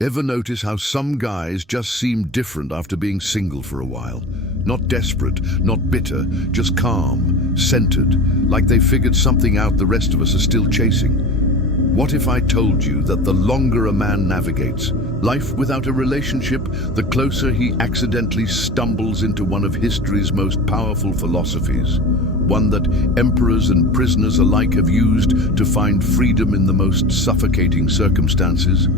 Ever notice how some guys just seem different after being single for a while? Not desperate, not bitter, just calm, centered, like they figured something out the rest of us are still chasing. What if I told you that the longer a man navigates life without a relationship, the closer he accidentally stumbles into one of history's most powerful philosophies, one that emperors and prisoners alike have used to find freedom in the most suffocating circumstances?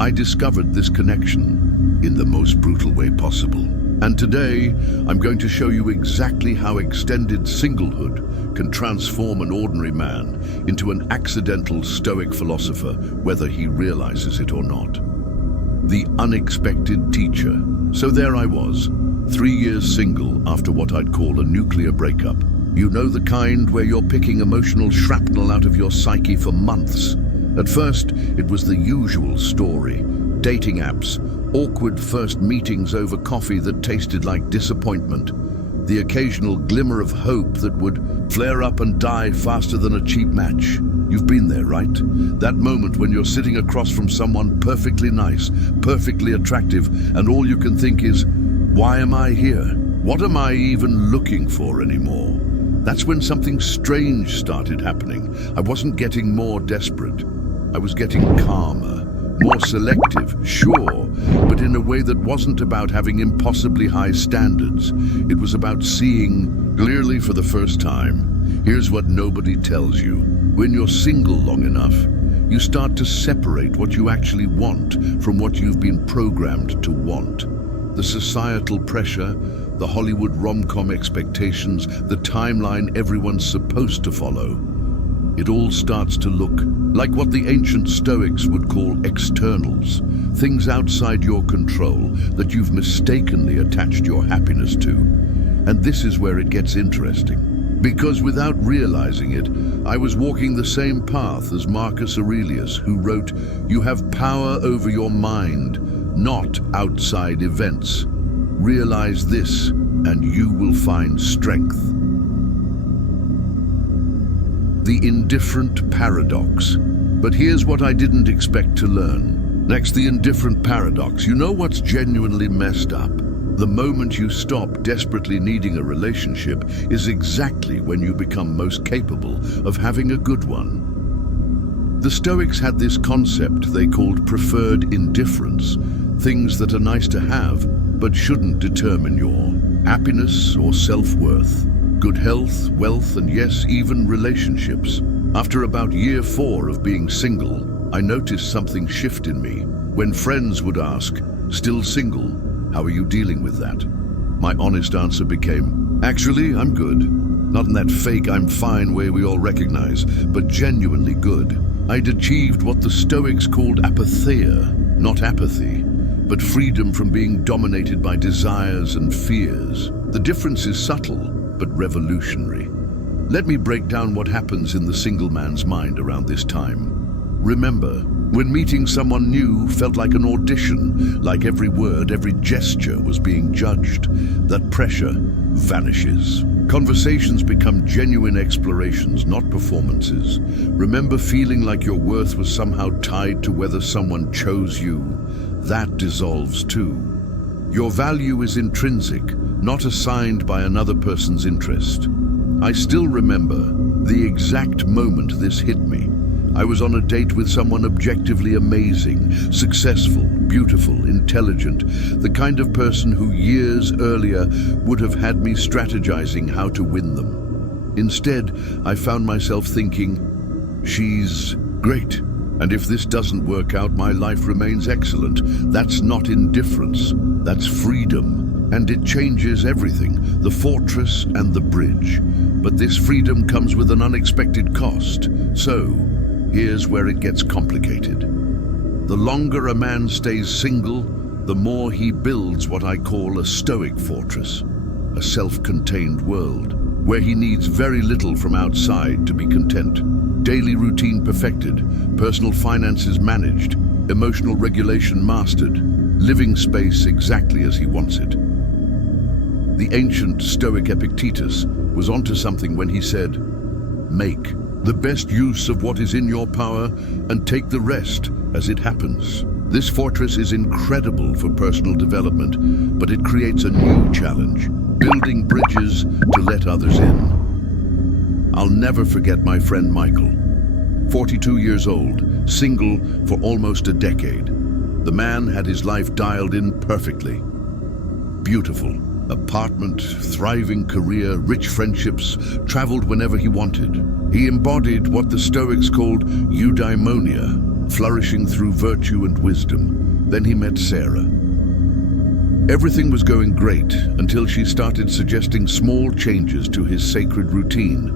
I discovered this connection in the most brutal way possible. And today, I'm going to show you exactly how extended singlehood can transform an ordinary man into an accidental Stoic philosopher, whether he realizes it or not. The unexpected teacher. So there I was, 3 years single after what I'd call a nuclear breakup. You know, the kind where you're picking emotional shrapnel out of your psyche for months. At first, it was the usual story. Dating apps, awkward first meetings over coffee that tasted like disappointment, the occasional glimmer of hope that would flare up and die faster than a cheap match. You've been there, right? That moment when you're sitting across from someone perfectly nice, perfectly attractive, and all you can think is, why am I here? What am I even looking for anymore? That's when something strange started happening. I wasn't getting more desperate. I was getting calmer, more selective, sure, but in a way that wasn't about having impossibly high standards. It was about seeing clearly for the first time. Here's what nobody tells you. When you're single long enough, you start to separate what you actually want from what you've been programmed to want. The societal pressure, the Hollywood rom-com expectations, the timeline everyone's supposed to follow. It all starts to look like what the ancient Stoics would call externals, things outside your control that you've mistakenly attached your happiness to. And this is where it gets interesting. Because without realizing it, I was walking the same path as Marcus Aurelius, who wrote, "You have power over your mind, not outside events. Realize this, and you will find strength." The indifferent paradox. But here's what I didn't expect to learn. Next, the indifferent paradox. You know what's genuinely messed up? The moment you stop desperately needing a relationship is exactly when you become most capable of having a good one. The Stoics had this concept they called preferred indifference, things that are nice to have, but shouldn't determine your happiness or self-worth. Good health, wealth, and yes, even relationships. After about year 4 of being single, I noticed something shift in me. When friends would ask, "Still single? How are you dealing with that?" My honest answer became, "Actually, I'm good." Not in that fake "I'm fine" way we all recognize, but genuinely good. I'd achieved what the Stoics called apatheia, not apathy, but freedom from being dominated by desires and fears. The difference is subtle, but revolutionary. Let me break down what happens in the single man's mind around this time. Remember, when meeting someone new felt like an audition, like every word, every gesture was being judged, that pressure vanishes. Conversations become genuine explorations, not performances. Remember feeling like your worth was somehow tied to whether someone chose you? That dissolves too. Your value is intrinsic, not assigned by another person's interest. I still remember the exact moment this hit me. I was on a date with someone objectively amazing, successful, beautiful, intelligent, the kind of person who years earlier would have had me strategizing how to win them. Instead, I found myself thinking, she's great. And if this doesn't work out, my life remains excellent. That's not indifference, that's freedom. And it changes everything, the fortress and the bridge. But this freedom comes with an unexpected cost. So, here's where it gets complicated. The longer a man stays single, the more he builds what I call a Stoic fortress, a self-contained world, where he needs very little from outside to be content. Daily routine perfected, personal finances managed, emotional regulation mastered, living space exactly as he wants it. The ancient Stoic Epictetus was onto something when he said, "Make the best use of what is in your power and take the rest as it happens." This fortress is incredible for personal development, but it creates a new challenge, building bridges to let others in. I'll never forget my friend Michael, 42 years old, single for almost a decade. The man had his life dialed in perfectly. Beautiful. Apartment, thriving career, rich friendships, traveled whenever he wanted. He embodied what the Stoics called eudaimonia, flourishing through virtue and wisdom. Then he met Sarah. Everything was going great until she started suggesting small changes to his sacred routine,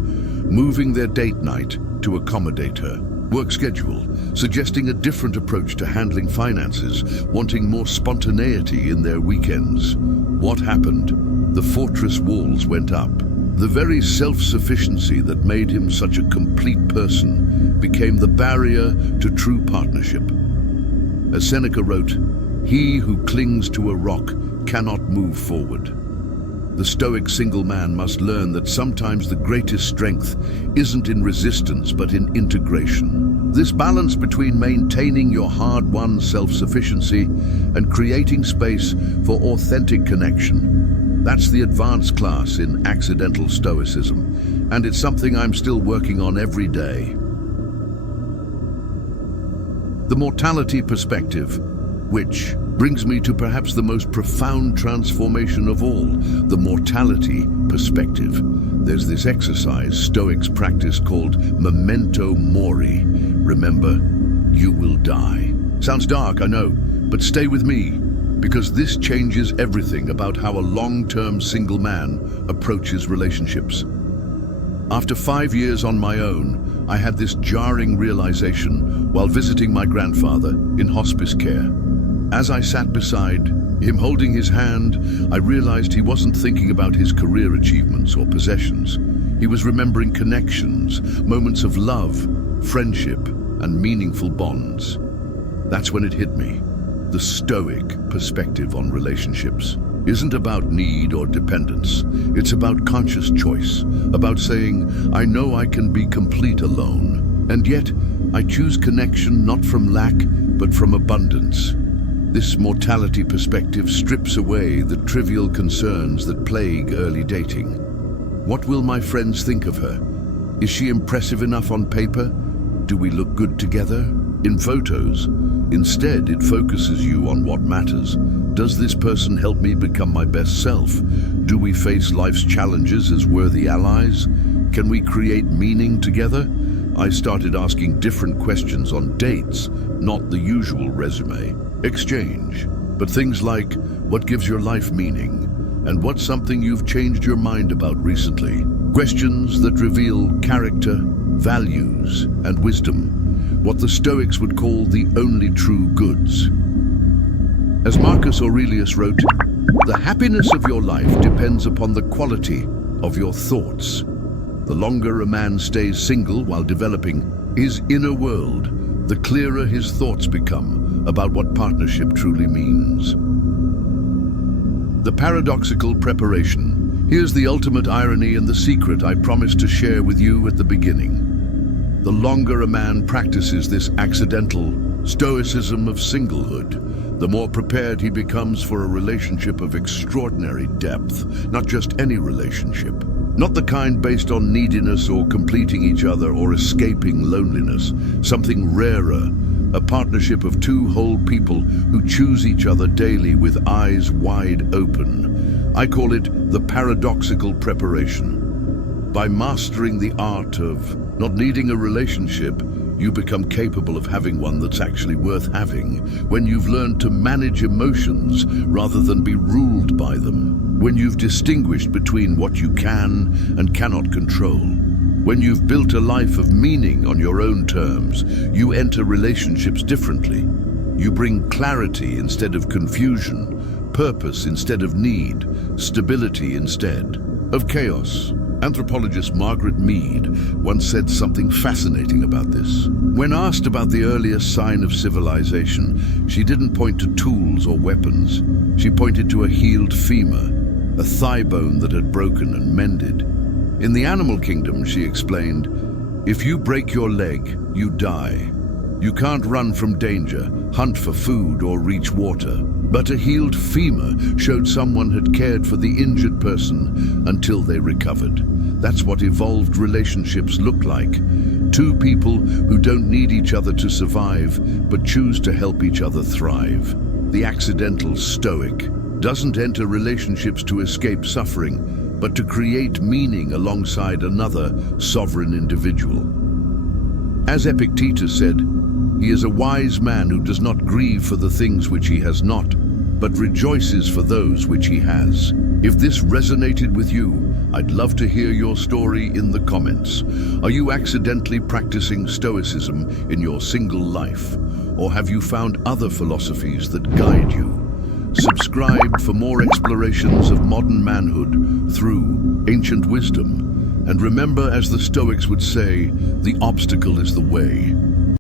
moving their date night to accommodate her. Work schedule, suggesting a different approach to handling finances, wanting more spontaneity in their weekends. What happened? The fortress walls went up. The very self-sufficiency that made him such a complete person became the barrier to true partnership. As Seneca wrote, "He who clings to a rock cannot move forward." The Stoic single man must learn that sometimes the greatest strength isn't in resistance but in integration. This balance between maintaining your hard-won self-sufficiency and creating space for authentic connection. That's the advanced class in accidental Stoicism, and it's something I'm still working on every day. The mortality perspective, which brings me to perhaps the most profound transformation of all, the mortality perspective. There's this exercise Stoics practice called memento mori. Remember, you will die. Sounds dark, I know, but stay with me, because this changes everything about how a long-term single man approaches relationships. After 5 years on my own, I had this jarring realization while visiting my grandfather in hospice care. As I sat beside him holding his hand, I realized he wasn't thinking about his career achievements or possessions. He was remembering connections, moments of love, friendship, and meaningful bonds. That's when it hit me. The Stoic perspective on relationships isn't about need or dependence. It's about conscious choice, about saying, I know I can be complete alone, and yet I choose connection not from lack, but from abundance. This mortality perspective strips away the trivial concerns that plague early dating. What will my friends think of her? Is she impressive enough on paper? Do we look good together? In photos? Instead, it focuses you on what matters. Does this person help me become my best self? Do we face life's challenges as worthy allies? Can we create meaning together? I started asking different questions on dates, not the usual resume. Exchange, but things like, what gives your life meaning? And what's something you've changed your mind about recently? Questions that reveal character, values, and wisdom, what the Stoics would call the only true goods. As Marcus Aurelius wrote, the happiness of your life depends upon the quality of your thoughts. The longer a man stays single while developing his inner world, the clearer his thoughts become about what partnership truly means. The paradoxical preparation. Here's the ultimate irony and the secret I promised to share with you at the beginning. The longer a man practices this accidental Stoicism of singlehood, the more prepared he becomes for a relationship of extraordinary depth, not just any relationship. Not the kind based on neediness or completing each other or escaping loneliness, something rarer, a partnership of two whole people who choose each other daily with eyes wide open. I call it the paradoxical preparation. By mastering the art of not needing a relationship, you become capable of having one that's actually worth having. When you've learned to manage emotions rather than be ruled by them. When you've distinguished between what you can and cannot control. When you've built a life of meaning on your own terms, you enter relationships differently. You bring clarity instead of confusion, purpose instead of need, stability instead of chaos. Anthropologist Margaret Mead once said something fascinating about this. When asked about the earliest sign of civilization, she didn't point to tools or weapons. She pointed to a healed femur, a thigh bone that had broken and mended. In the animal kingdom, she explained, if you break your leg, you die. You can't run from danger, hunt for food, or reach water. But a healed femur showed someone had cared for the injured person until they recovered. That's what evolved relationships look like. Two people who don't need each other to survive, but choose to help each other thrive. The accidental Stoic doesn't enter relationships to escape suffering, but to create meaning alongside another sovereign individual. As Epictetus said, he is a wise man who does not grieve for the things which he has not, but rejoices for those which he has. If this resonated with you, I'd love to hear your story in the comments. Are you accidentally practicing Stoicism in your single life? Or have you found other philosophies that guide you? Subscribe for more explorations of modern manhood through ancient wisdom. And remember, as the Stoics would say, the obstacle is the way.